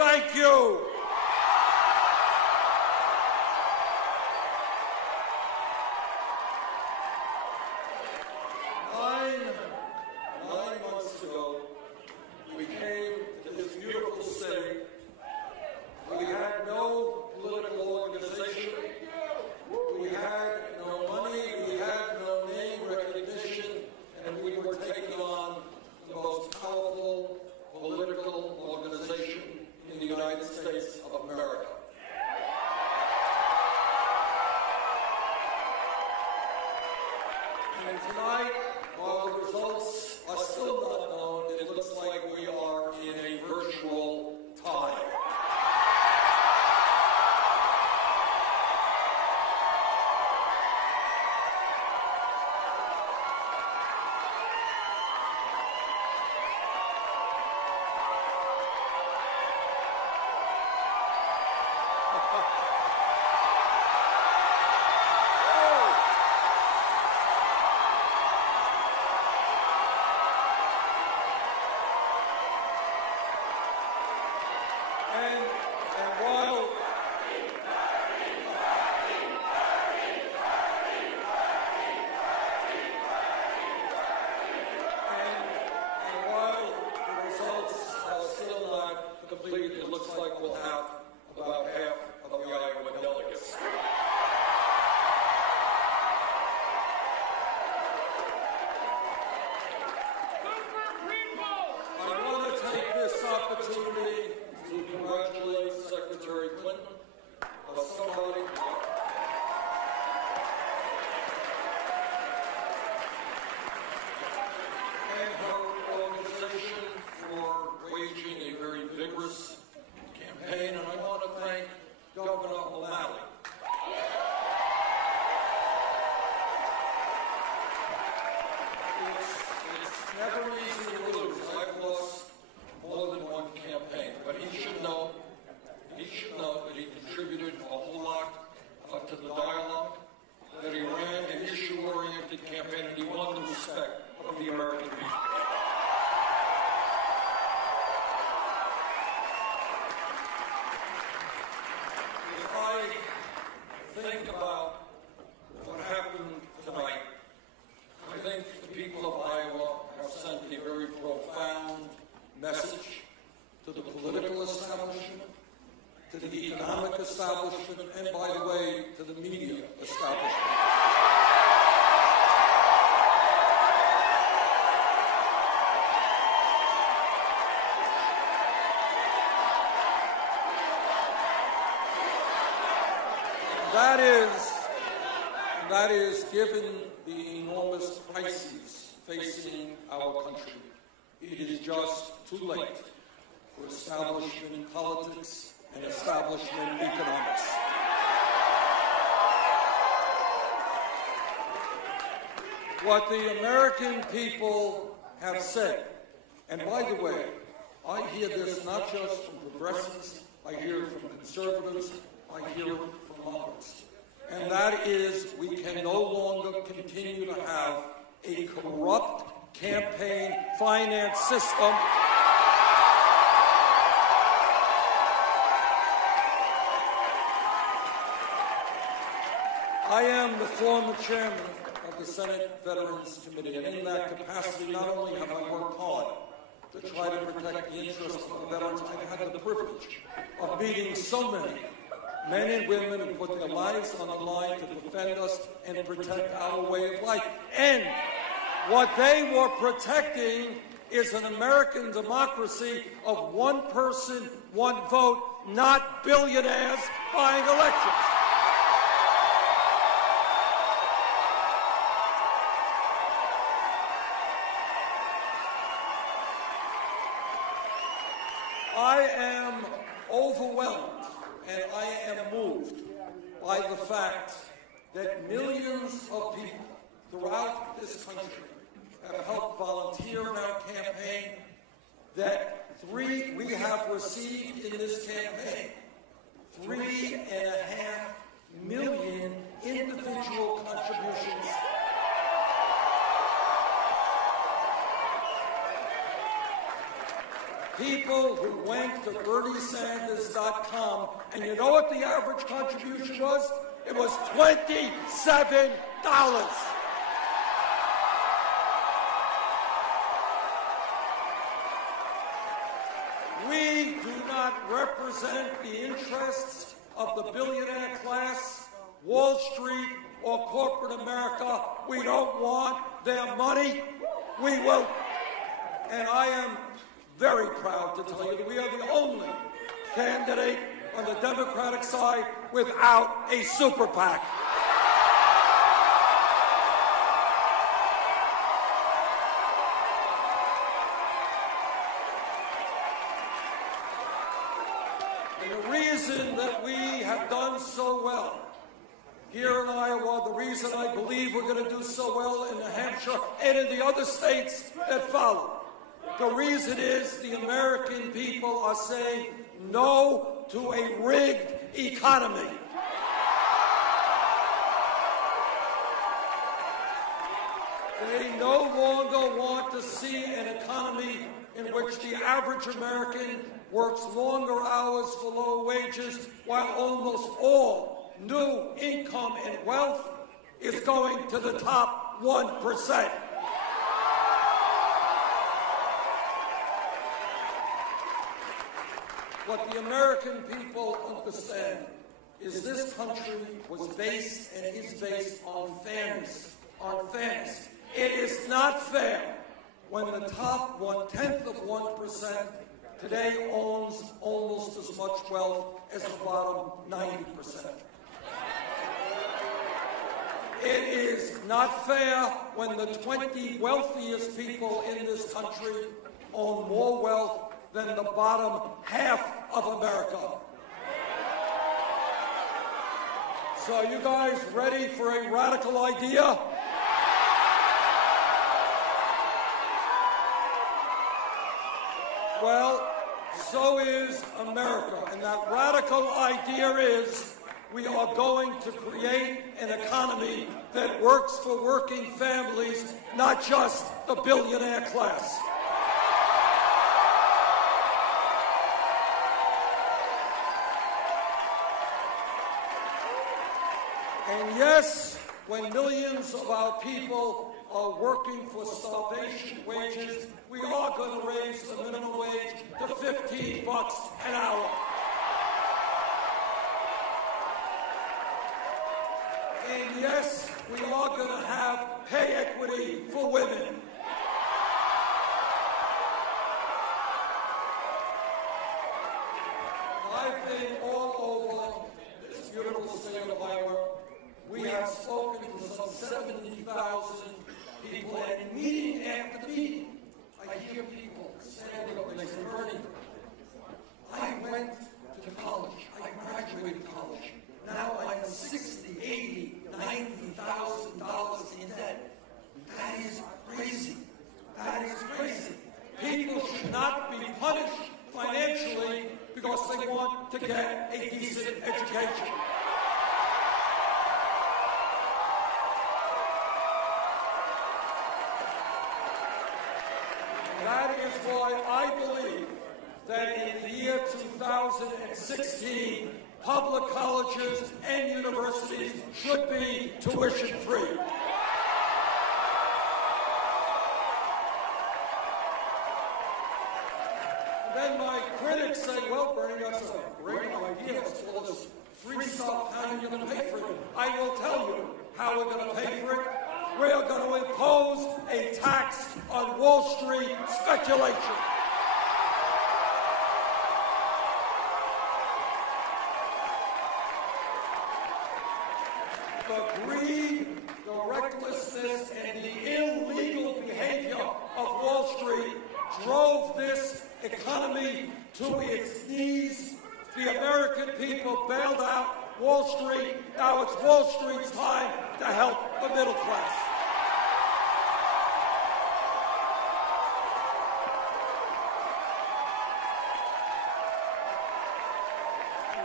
Thank you. Nine months ago, we came to this beautiful city. We had no political organization. We had no money. We had no name recognition. And we were taking on the most powerful political organization in the United States of America. And tonight, while the results are still not known, it looks like we are in a virtual tie. It looks like we'll have about half of the Iowa delegates. I want to take this opportunity to congratulate Secretary Clinton of somebody. And her organization for waging a very vigorous campaign, and I want to thank Governor O'Malley. It's never easy to lose. I've lost more than one campaign, but he should know that he contributed a whole lot to the dialogue, that he ran an issue-oriented campaign, and he won the respect of the American people. Think about what happened tonight. I think the people of Iowa have sent a very profound message to the political establishment, to the economic establishment, and by the way, to the media establishment. That is, given the enormous crises facing our country, it is just too late for establishment politics and establishment economics. What the American people have said, and by the way, I hear this not just from progressives, I hear it from conservatives, I hear it from moderates. And that is, we can no longer continue to have a corrupt campaign finance system I am the former chairman of the Senate Veterans Committee, and in that capacity, not only have I worked hard to try to protect the interests of the veterans, I've had the privilege of meeting so many men and women who put their lives on the line to defend us and protect our way of life. And what they were protecting is an American democracy of one person, one vote, not billionaires buying elections. I am overwhelmed and I am moved by the fact that millions of people throughout this country have helped volunteer in our campaign, that we have received in this campaign 3.5 million individual contributions people who went to BernieSanders.com, and you know what the average contribution was? It was $27. We do not represent the interests of the billionaire class, Wall Street, or corporate America. We don't want their money. We will. And I am very proud to tell you that we are the only candidate on the Democratic side without a super PAC. And the reason that we have done so well here in Iowa, the reason I believe we're going to do so well in New Hampshire and in the other states that follow, the reason is the American people are saying no to a rigged economy. They no longer want to see an economy in which the average American works longer hours for low wages, while almost all new income and wealth is going to the top 1%. What the American people understand is this country was based and is based on fairness. It is not fair when the top 1/10 of 1% today owns almost as much wealth as the bottom 90%. It is not fair when the 20 wealthiest people in this country own more wealth than the bottom half of America. So are you guys ready for a radical idea? Well, so is America. And that radical idea is we are going to create an economy that works for working families, not just the billionaire class. And yes, when millions of our people are working for starvation wages, we are going to raise the minimum wage to $15 an hour. And yes, we are going to have pay equity for women. I've been all over this beautiful state of Iowa. We have spoken to some 70,000 people, and meeting after meeting, I hear people standing up and they say, Bernie, I went to college. I graduated college. Now I am $60,000, $80,000, $90,000 in debt. That is crazy. That is crazy. People should not be punished financially because they want to get a decent education. That is why I believe that in the year 2016, public colleges and universities should be tuition-free. Then my critics say, well, Bernie, that's a great idea. It's all this free stuff. How are you going to pay for it? I will tell you how we're going to pay for it. We are going to impose a tax on Wall Street speculation. The greed, the recklessness, and the illegal behavior of Wall Street drove this economy to its knees. The American people bailed out Wall Street. Now it's Wall Street's time to help the middle class.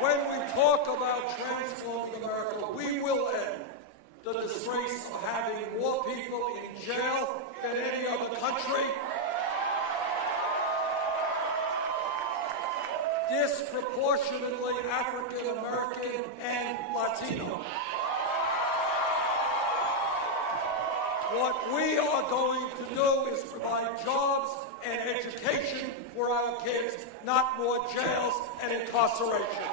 When we talk about transforming America, we will end the disgrace of having more people in jail than any other country. disproportionately African American and Latino. What we are going to do is provide jobs and education for our kids, not more jails and incarceration.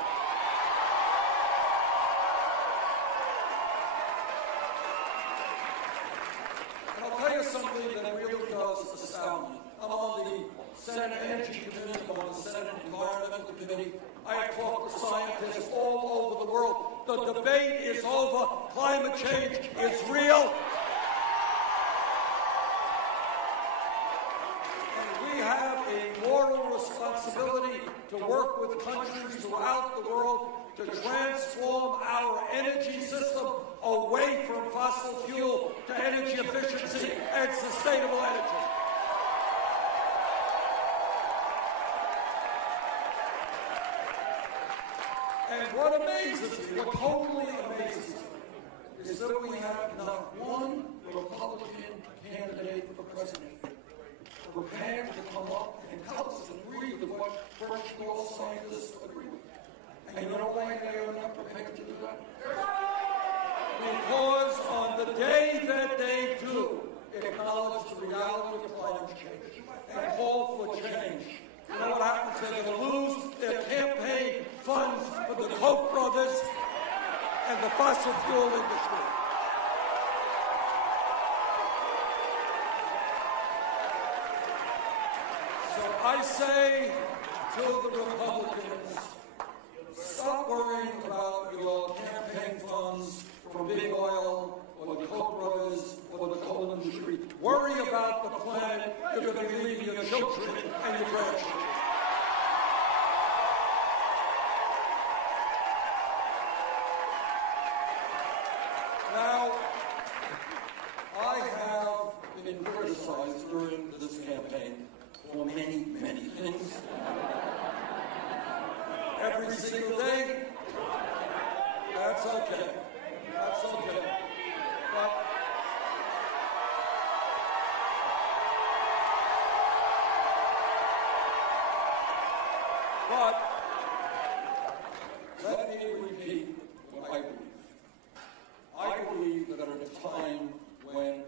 And I'll tell you something that really does astound me. I'm on the Senate Energy Committee, I'm on the Senate Environmental Committee. I have talked to scientists all over the world. The debate is over. Climate change is real. Have a moral responsibility to work with countries throughout the world to transform our energy system away from fossil fuel to energy efficiency and sustainable energy. And what amazes me, what totally amazes me, is that we have not one Republican candidate for president prepared to come up and tell us and agree with what virtually all scientists agree with. And you know why they are not prepared to do that? Because on the day that they do acknowledge the reality of climate change and call for change, you know what happens? They're going to lose their campaign funds for the Koch brothers and the fossil fuel industry. I say to the Republicans, stop worrying about your campaign funds from big oil or the Koch brothers or the coal industry. Worry about the planet you're going to be leaving your children and your grandchildren. Now, I have been criticized during this campaign for many, many things. Every single day. That's okay. That's okay. But let me repeat what I believe. I believe that at a time when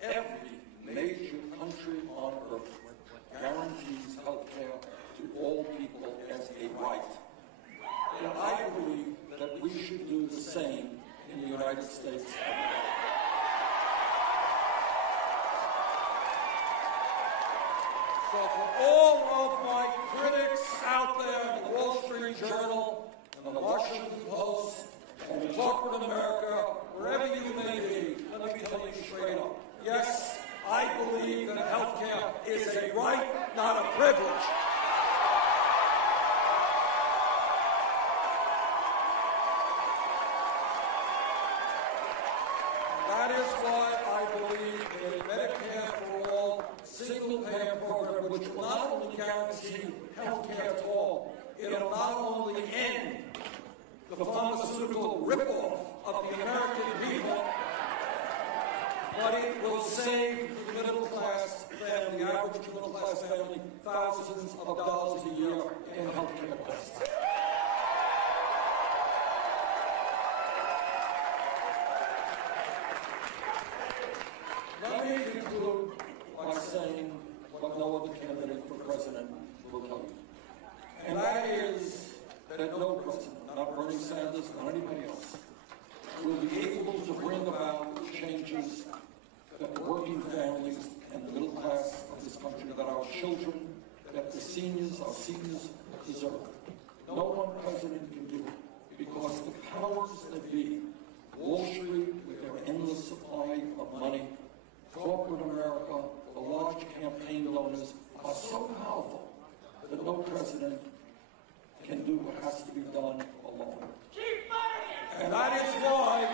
every major country on earth guarantees health care to all people as a right. And I believe that we should do the same in the United States. So for all of my critics out there in the Wall Street Journal, and the Washington Post, and corporate America, wherever you may be, let me tell you straight up. Yes, I believe that health care is a right, not a privilege. That is why I believe in a Medicare for all single-payer program, which will not only guarantee health care to all, it will not only end the pharmaceutical ripoff of the American people, but it will save the middle-class family, the average middle-class family, thousands of dollars a year in health care costs. Let me conclude by saying what no other candidate for president will tell you. And that is that no president, not Bernie Sanders, not anybody else, will be able to bring about the changes that the working families and the middle class of this country, that our children, that the seniors, our seniors deserve. No one president can do it because the powers that be, Wall Street with their endless supply of money, corporate America, the large campaign donors, are so powerful that no president can do what has to be done alone. And that is why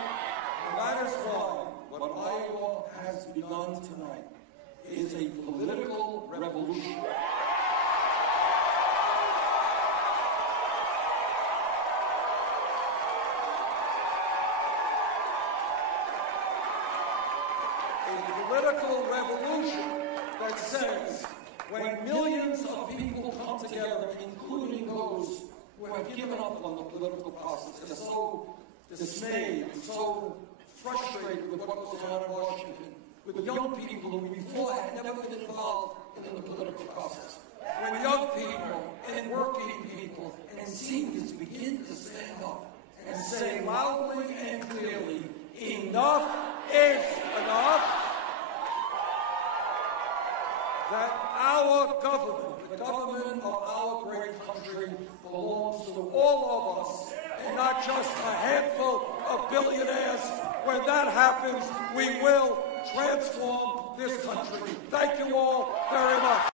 what Iowa has begun tonight is a political revolution. A political revolution that says when millions of people come together, including those have given up on the political process. They're so dismayed and so frustrated with what goes on in Washington, with young people who before had never been involved in the political process. When young people and working people and seniors begin to stand up and say loudly and clearly, enough is enough, that our government, the government of our great country, belongs to all of us, and not just a handful of billionaires. When that happens, we will transform this country. Thank you all very much.